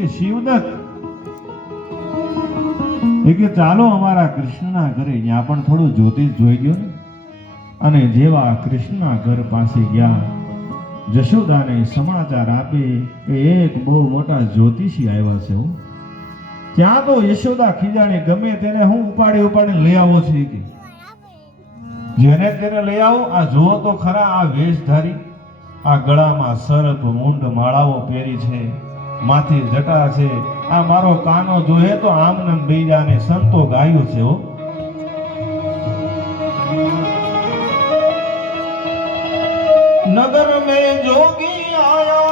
કે શિવદત્ત એ કે ચાલો અમારા કૃષ્ણના ઘરે, ત્યાં પણ થોડું જ્યોતિષ જોઈ ગયો ને, અને જેવા કૃષ્ણના ઘર પાસે ગયા, જશોદાને સમાચાર આપે કે એક બહુ મોટા જ્યોતિષી આવ્યા છે. ત્યાં તો યશોદા ખીજાણી, ગમે તેને હું ઉપાડી લઈ આવો છે કે જેને તેને લઈ આવો. આ જુઓ તો ખરા, આ વેશધારી, આ ગળામાં સરપ મૂંડ માળાઓ પહેરી છે, માથે જટા છે, આ મારો કાનો જોહે તો આમને બીજાને સંતો ગાયું છે. नगर में जोगी आया,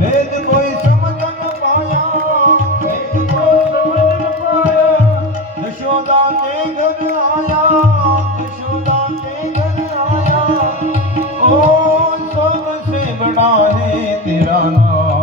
वेद कोई समझ न पाया, यशोदा के घर आया, यशोदा के घर आया, ओ सबसे बड़ा है तेरा नाम,